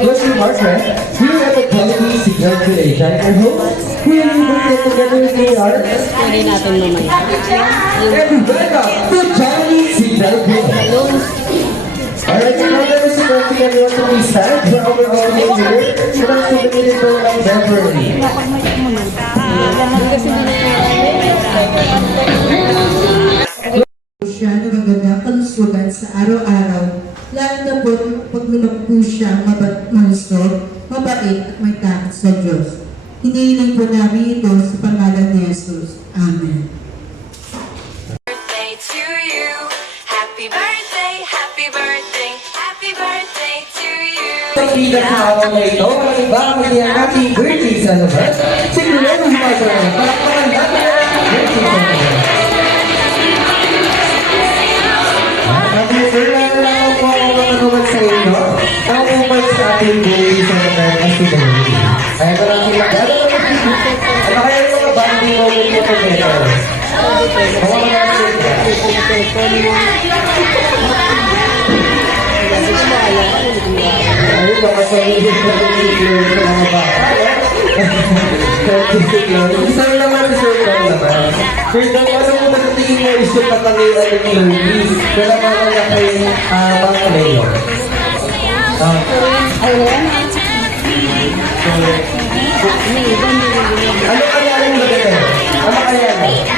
Lucky Margaret, here at the Jollibee Signal Village, I'm your host, here we will get together with AR, Pwede natin mamaya. and welcome to Jollibee Signal Village. Alright, so now there is a blessing everyone to be stand for our opening here, so that's to the Minister of Beverly. Siya na magandang kalusugan sa araw-araw, lalo na po pag lumag po siya malusog, mabait at may takot sa Diyos. Hinihiling po namin ito sa pangalan ni Jesus. Amen. Birthday to you. Happy birthday, happy birthday, happy birthday to you. Sa pila sa araw na ito, walang iba ang kanyang happy birthday celebration. Siguro ang mga palakpakan natin ang happy birthday celebration. Happy birthday lang po ang mga naman sa inyo. Ang umay sa ating birthday celebration as today. Kaya ko lang sila gano'n. Ano kaya yung mga banding mo yung ito nito? Mga mga ayun, baka sa iyo yung mga bata. Isa naman si Sir Don naman. Sir Don, ano mo ba sa tingin mo isip at ang ilan ni Chloe? Kaya naman na kayo mga Leo. Ano kaya yung maganda? Ano kaya yung?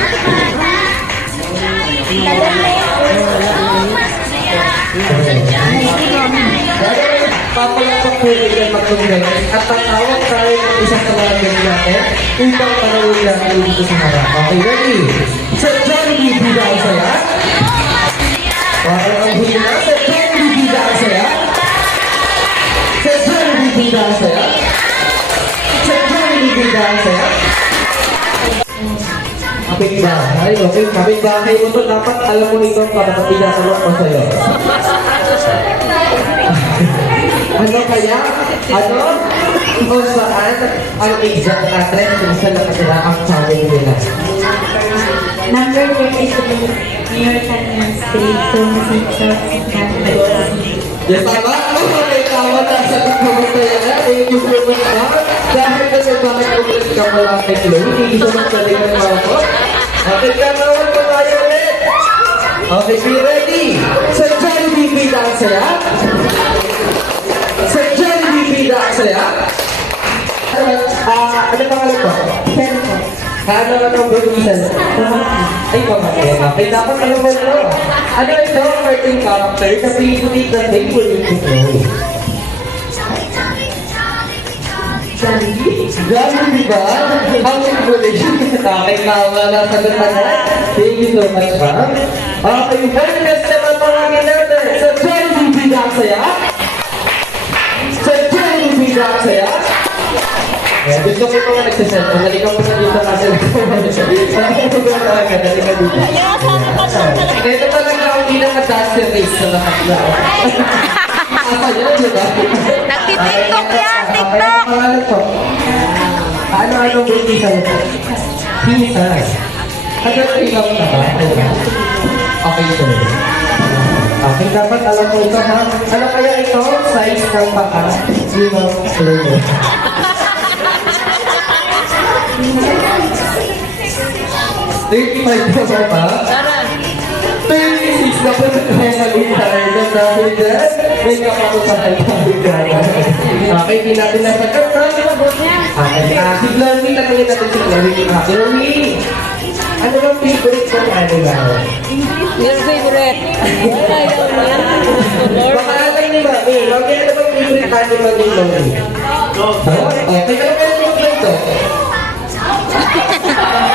Papalapak po rin ang magtunggal at tatawag tayo ng isang talagang natin upang panawin natin dito sa harap. Okay, ready? Sa Jollibee Bida ang saya. Parang ang huli na. Sa Jollibee Bida ang saya. Sa Jollibee Bida ang saya. Sa Jollibee Bida ang saya. Kapitbahay, okay? Kapitbahay mo to, dapat alam mo nito para pinasalok mo sa'yo. Ano kaya? Ano? O saan ang exact address kung saan nakatira ang channel nila? Number 37, Mayor Tanyan Street, Tony South Yes, tama? Okay, tama na sa pagkakas na yan. Thank you so much, ma'am. Dahil kasi bakit ulit ka pala kay Chloe, hindi so much talaga na ako. Okay, kanawan ko tayo ulit. Okay, be ready. Sa Jollibee Bida ang saya. Sa Jollibee Bida ang saya. Ano pangalan ko? Ano ang bulisan? Ay, pamangkin. Okay, dapat alam mo ito. Ano ito ang cartoon character na pinipit na they will need to know? Jollibee ba? Ang information. Okay, nawala sa ganda. Thank you so much, ma'am. Okay, wellness naman mga natin. Sa Jollibee Bida ang saya. Sa Jollibee Bida ang saya. Yeah, gusto ko yung mga nagsaset. Halika mo na dito kasi. Halika dito. Ito talaga ang pinaka-duster race sa lahat na. Apa yun, di ba? Nagtitiktok yan, TikTok! Pangalan ko. Ano-anong baby sa'yo? Pisa. Ano ikaw na ba? Okay, sir. Okay, dapat alam mo ito, ha? Ano kaya ito? Size ng paka? Limang kilo. 35 na ba? 36 na po na tayo na dahil dyan. May kapatusahan tayo dyan. Okay, hindi natin nasagot na. Okay, si Chloe, tanongin natin si Chloe. Chloe, ano bang favorite kong animal? Your favorite. Ayaw niya. Baka alam ni Mami, Mami, ano bang favorite animal ni Chloe? Okay, ano kaya yung ito?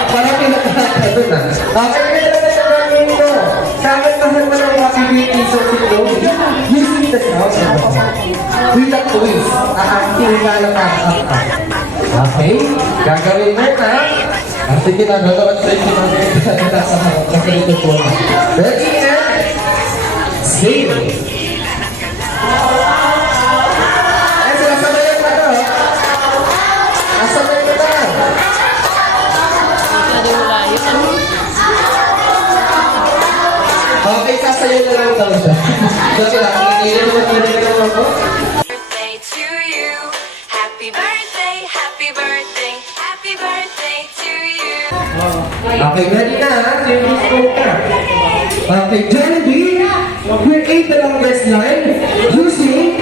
Parang pinakakado na. Okay, kaya naman sa namin ito. Kahit mahal mo ng activity sa silo, using the sound with a twist, aacting ka na pa. Okay, gagawin mo na. Sige na, gagawin sa ito na nasa harap kasi ito po. Ready and save. Ay, sinasabayan ka na. Nasabayan ka na. Okay, sasayaw na lang daw siya. So, sila, hindi naman ako. Birthday to Okay, ready na ha? Serious go ka. Okay, Jollibee, create the longest line using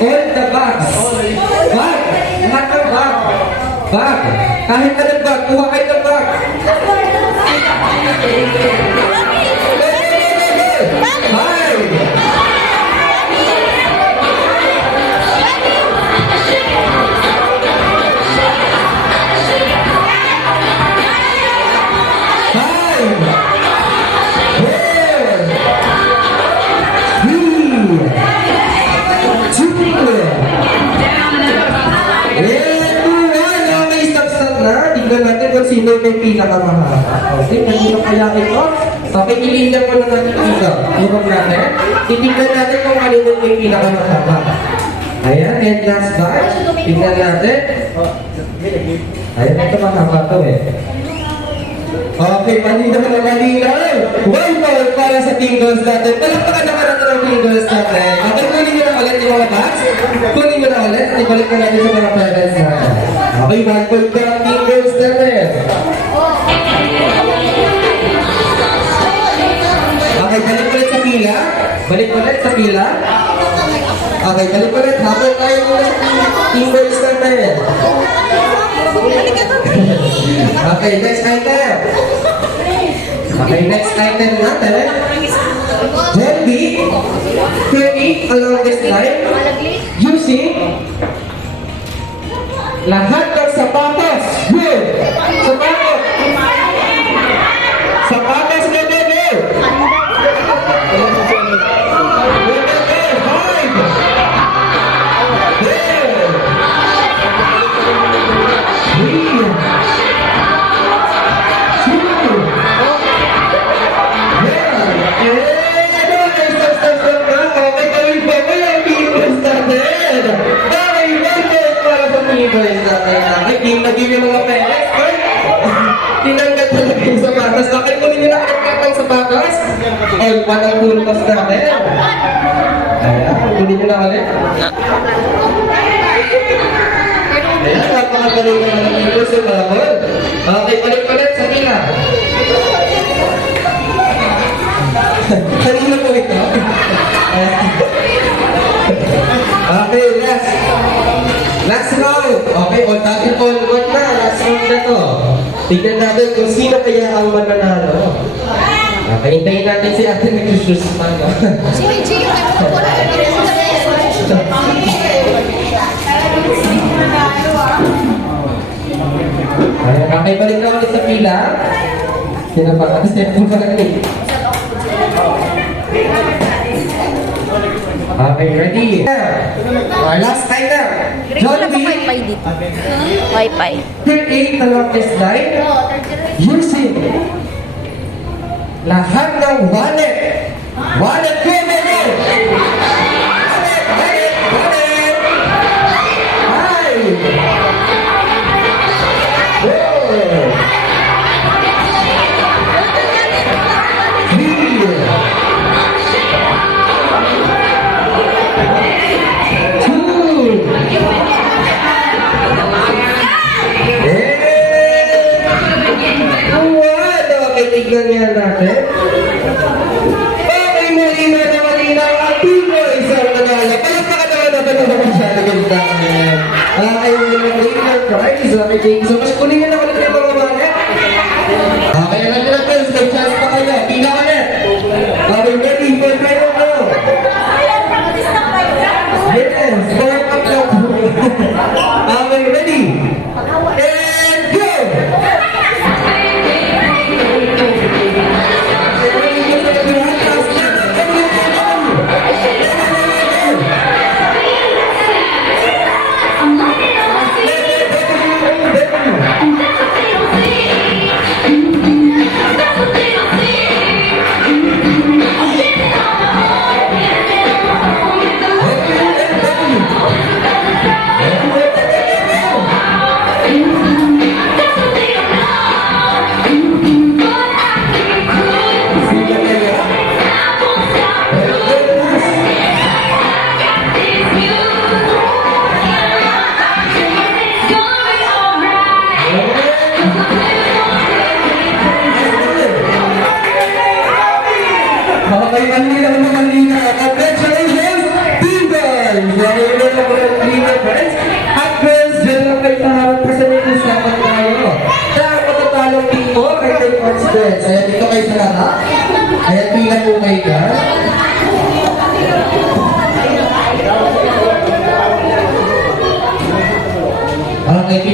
all the bags. Bag! Lahat ng bag. Bag. Kahit anong bag, kuha kayo ng bag. Hi! Tingnan natin kung sino may pinakamahaba. Okay, kanino kaya ito? Okay, ilihan mo na natin ito. Lubog natin. Titignan natin kung kanino may pinakamahaba. Ayan, and last batch. Tingnan natin. Ayan, ito mahaba to eh. Okay, malinaw na malinaw. One point para sa tingles natin. Palakpakan naman natin ang tingles natin. Okay, kunin nyo na ulit yung mga bats. Kunin nyo na ulit. Ibalik na natin sa mga parents natin. Okay, one point para ang tingles natin. Okay, balik ulit sa pila. Balik ulit sa pila. Okay, balik ulit. Habang tayo muna sa tingles natin. Okay, next item. Okay, next item natin. Jollibee, create a longest line using lahat ng sapatos. Good! Sapatos! Sapatos na bebe! Naging yung mga parents, tinanggal talaga yung sapatos. Bakit mo nyo nakakit ang sapatos? All one ang tulpas natin. Ayan, kunin nyo na ulit. Ayan, napakagaling naman ang ito sa malakot. Okay, balik-balik sa tila. Kanina po ito. Okay, last round. Okay, all natin all one na. Last round na to. Tignan natin kung sino kaya ang mananalo. Okay, hintayin natin si ate nag-shoes pa. Okay, balik na ulit sa pila. Sinapaka-step po pala ni. Okay, ready? Our last item. Jollibee, Wi-Fi. create the longest line using lahat ng wallet. Wallet ko, baby! Wallet! Hi! Whoa! 3, 2, 1. Okay, tignan nga natin. Okay, muli na naman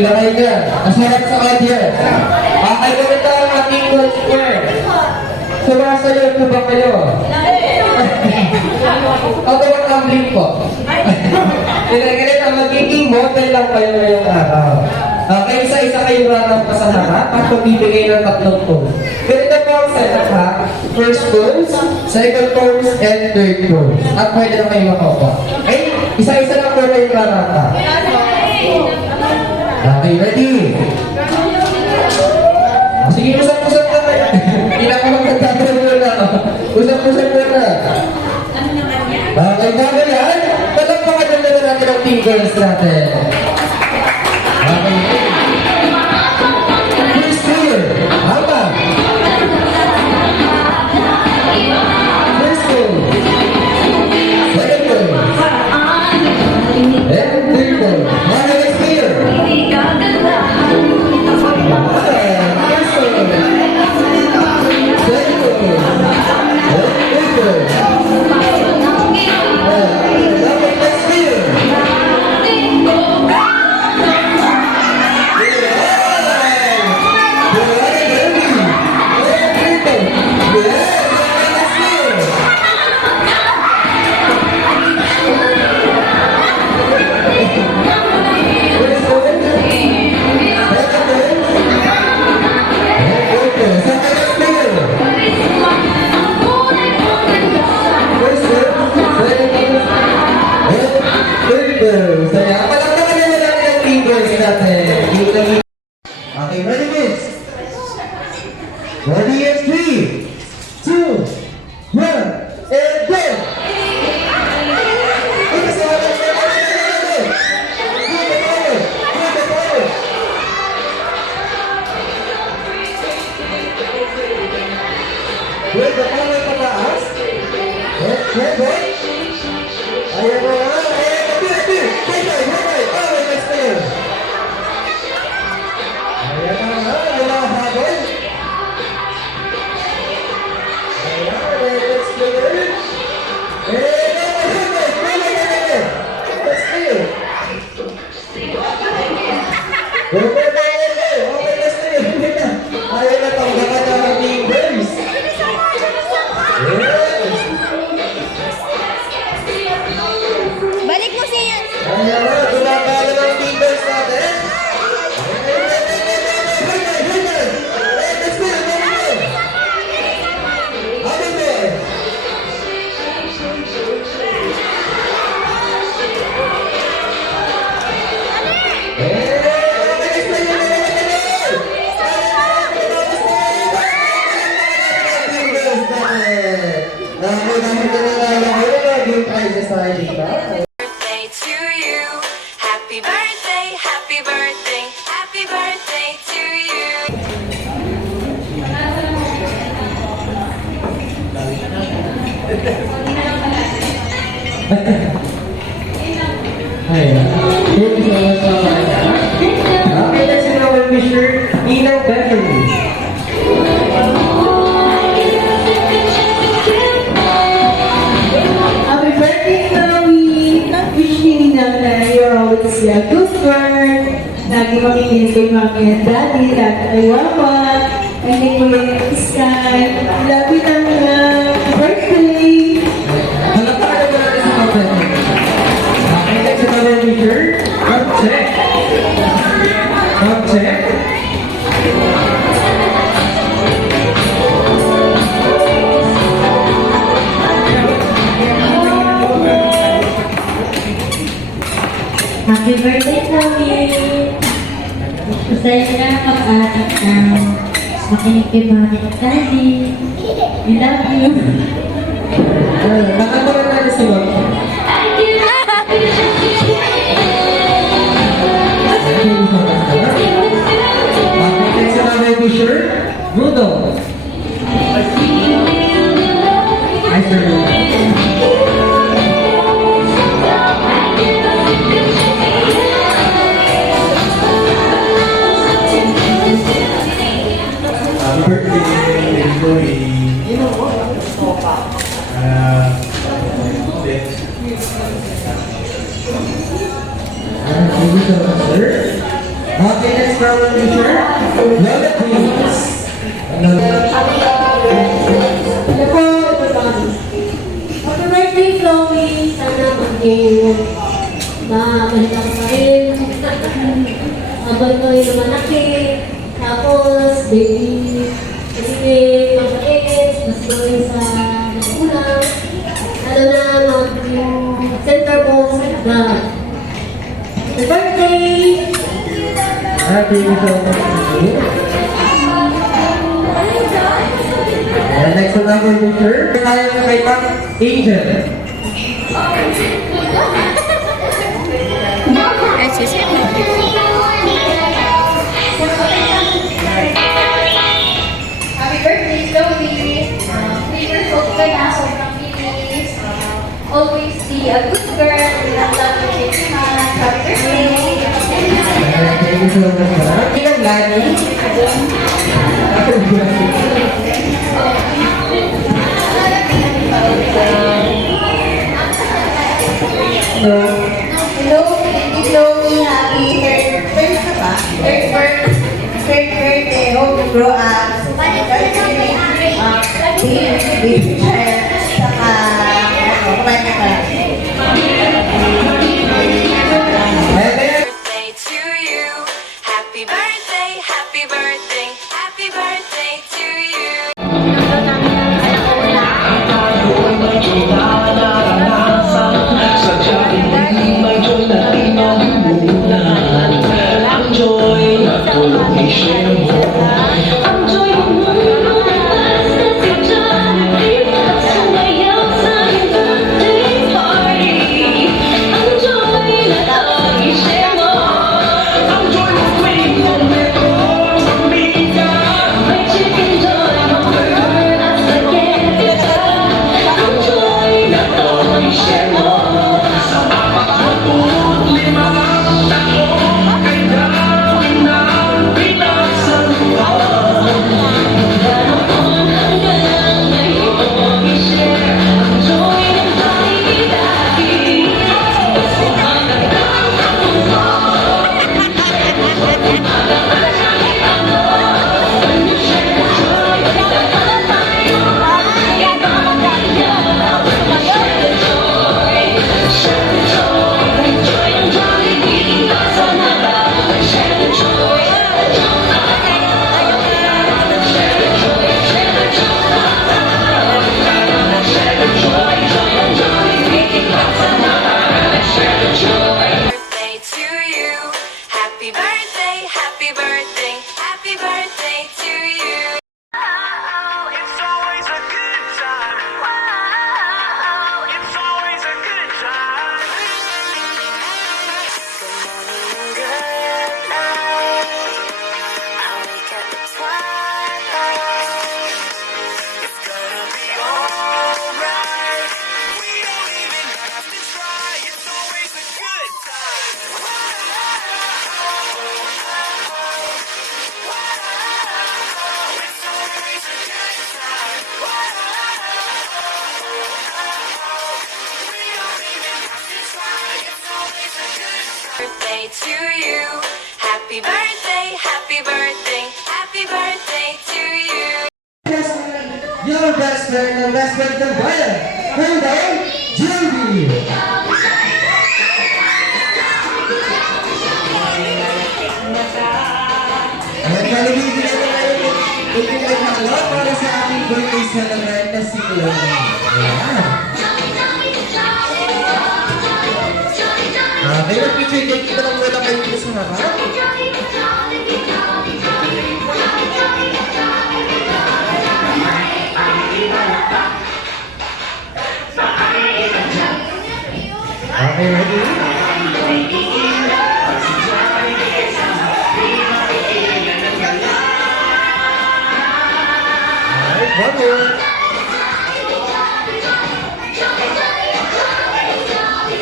Ilakay ka. Masarap sa kanya. Okay, ganito ang ating close square. Sumasayaw po ba kayo? Ako ba tumbling po? Ganito, magiging model lang kayo ngayong araw. Okay, isa-isa kayong rarap pa sa harap at pumibigay ng tatlong pose. Ganito po ang setup ha. First pose, second pose, and third pose. At pwede na kayo makaupo. Okay? Isa-isa lang po kayong rarap. Okay, ready? Sige, usap-usap na kayo. Hindi na ako magkagagawin muna. Usap-usap muna. Okay, bago yan, palagpakan na natin ang fingers natin. Okay. First clear. Alba. First goal. Second goal. And third goal. Mara is clear. First goal. Second goal. And third goal. Okay, let's clear. Okay, ready, kids? Ready in 3, 2, 1, and go! With the power pataas. Good. Ayan mo na. Oh, next player. Ayan na. Wala habol. Ayan, next player. Next player. Okay, next player. Ayan na, tanggakan na ng fingers. Balik mo siya. Ayan na, tumatalo ng fingers natin. Let's go. Habang there. Birthday to you. Happy birthday, happy birthday, happy birthday to you. Thank you so much, Mama. Okay, let's see our wisher, Nina Beverly. Happy birthday, Chloe! Wish ni Ninang na you're always a good girl. Lagi makikinig kay Mami and Daddy, lagi kay Mama. And kay Kuya Sky. Love you ng birthday! Halata ka na natin sa kapatid. Okay, let's see our wisher, Cup check. Cup check. Happy birthday, Chloe! Masaya na mag-anak na makinig kay Mami and Daddy. We love you! Nakatawa natin si Mama. Okay, let's see our wisher, Rudo. Hi, Sir Rudo. Happy birthday, Chloe. Thank you so much, sir. Okay, next flower picture. Lola please. Hello po, ito Bonnie. Happy birthday, Chloe! Sana maging magandang pa rin. Habang ko rin naman tapos, baby, mabait, mas gawin sa magulang. Ano na, yung center boss na happy birthday! Thank you so much. Next flower picture. Tayo na kay Ma'am Angel. Happy birthday, Chloe! 3 years old ka na, sobrang bilis. Always be a good girl. Love you, baby man. Happy birthday! Thank you so much, ma'am. Ilang lani? Hello, baby Chloe. Happy third birthday. Hope you grow up. Baby child. Saka, kumain ka na. Birthday to you. Happy birthday, happy birthday, happy birthday to you. Birthday to you. Happy birthday, happy birthday, happy birthday to you. It's always a good time. Wow, it's always a good time. Good morning, good night. I wake up at twilight. It's gonna be alright. We don't even have to try. It's always a good time. It's always a good time. We don't even have to try. It's always a good time. Birthday to you. Happy birthday, happy birthday, happy birthday to you. Your best friend and best friend ng bayan. Hyundai, Judy. Kalibigin natin ngayon. Ibigay na lang para sa ating birthday celebrant na si Chloe. Ayan. Okay, mag-picture date kita lang muna kayo dito sa harap. Okay, ready? Alright, one more. Jolly, jolly, jolly, jolly, jolly,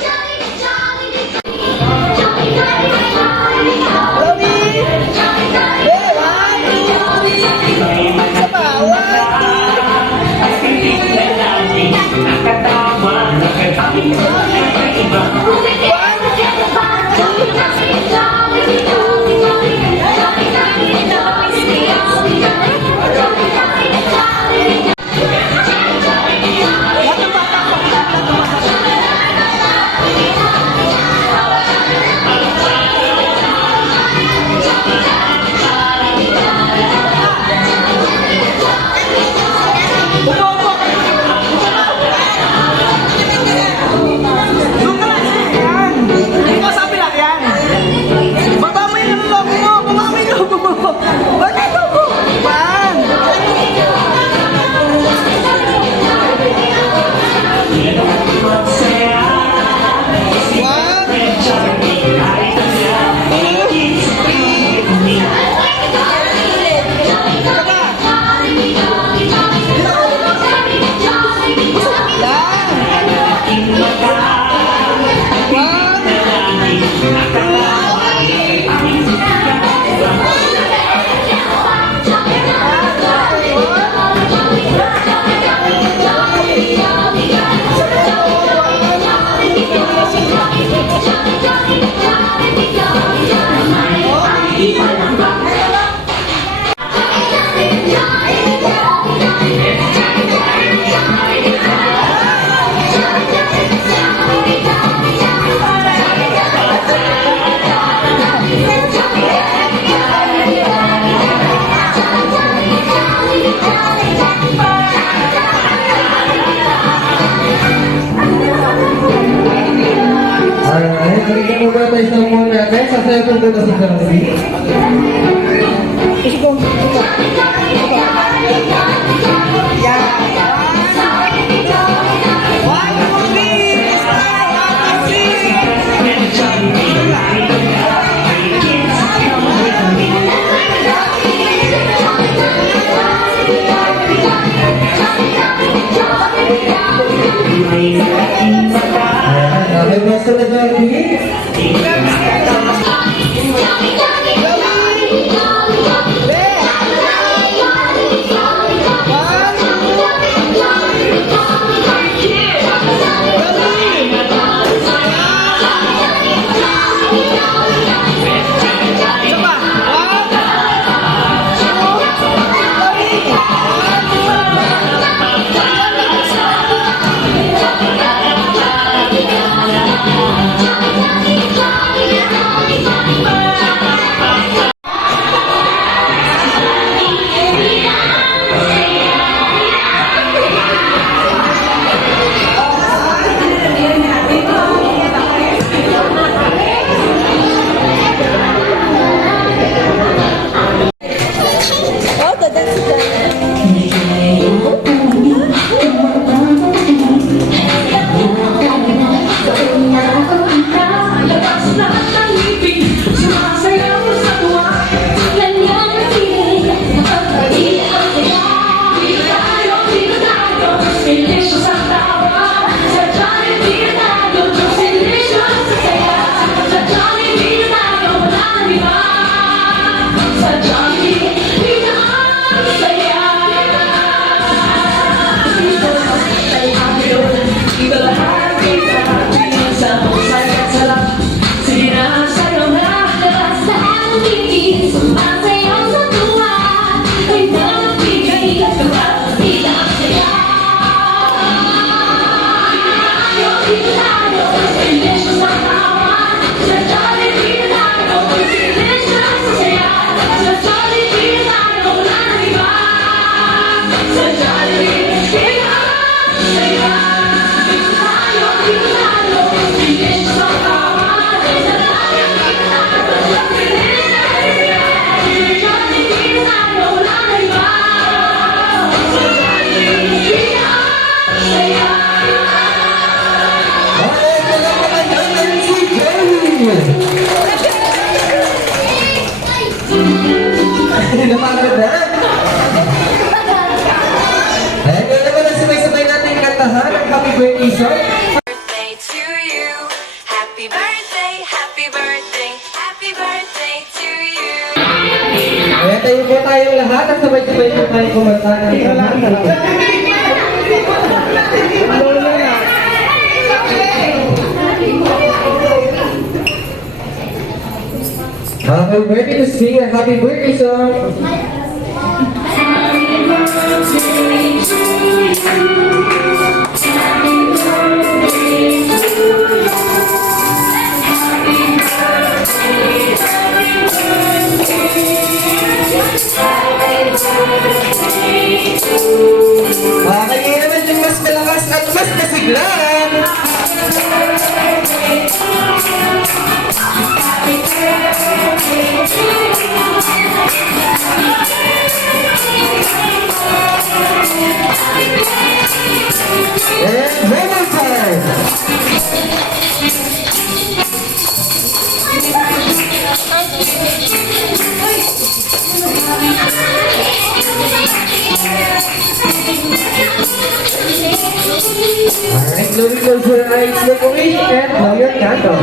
jolly, jolly, jolly, mag-advertise na muna natin. Sasayaw po muna si Jollibee. Ayan, okay, basta na Jollibee. Oh, dadaan si Jan. Napagod na? Ayan, ngayon naman ang sabay-sabay natin kantahan ang happy birthday song. Birthday to you. Happy birthday, happy birthday, happy birthday to you. Ayan, tayo po tayong lahat at sabay-sabay po tayong kumanta ng kantahan. Happy birthday to sing a happy birthday song. Kaya naman yung mas malakas at mas masiglan. And one more time. Alright, Chloe, close your eyes, look away, and blow your candle.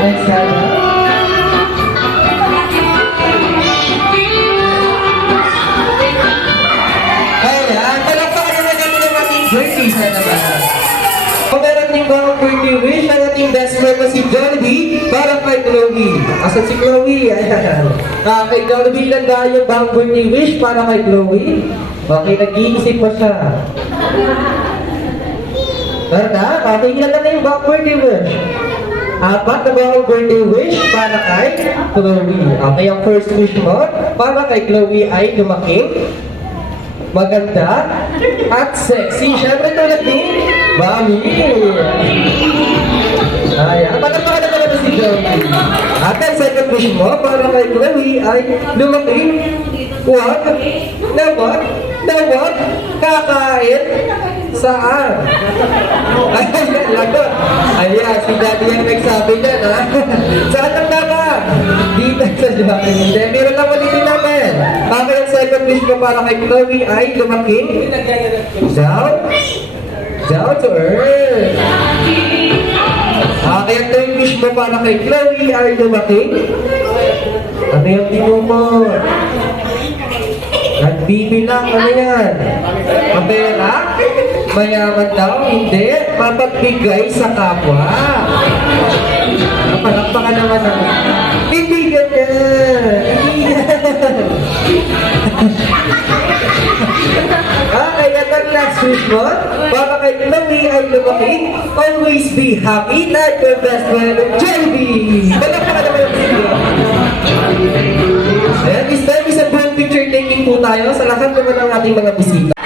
Next candle. Ayan, palakpakan naman natin ang ating birthday sa naman. Kung meron din ba ang birthday wish ang ating best friend na si Jollibee para kay Chloe. Asan si Chloe? Ayan. Kay Jollibee lang dahil ba ang birthday wish para kay Chloe? Okay, nag-iisip pa siya. Meron na? Okay, ilan na yung birthday wish? Apat na ba ang birthday wish para kay Chloe? Okay, ang first wish mo para kay Chloe ay lumaking, maganda, at sexy. Siyempre tulad ni Mami. Ayan, palagpakan na naman si Chloe. At ang second wish mo para kay Chloe ay lumaking, wag, kakain, saan? Ayan, lagot. Ayan, si Daddy ang nagsabi niyan, ha? Saan ang dapat? Dito sa Joaquin. Hindi, meron lang ulitin namin. Bakit ang second wish ko para kay Chloe ay lumaking? Down to earth. Okay, ang third wish mo para kay Chloe ay lumaking? Ano yung tinumot? Nagbibilang, ano yan? Kapera? Mayaman daw? Hindi. Mapagbigay sa kapwa. Palakpakan naman ako. Hindi ganyan. Hindi yan. Kaya ang last wish mo, para kay Chloe ay lumaking, always be happy, like your best friend, JB. Palakpakan naman ang video. Ayan, this time, isang buong picture taking po tayo sa lahat naman ng ating mga bisita.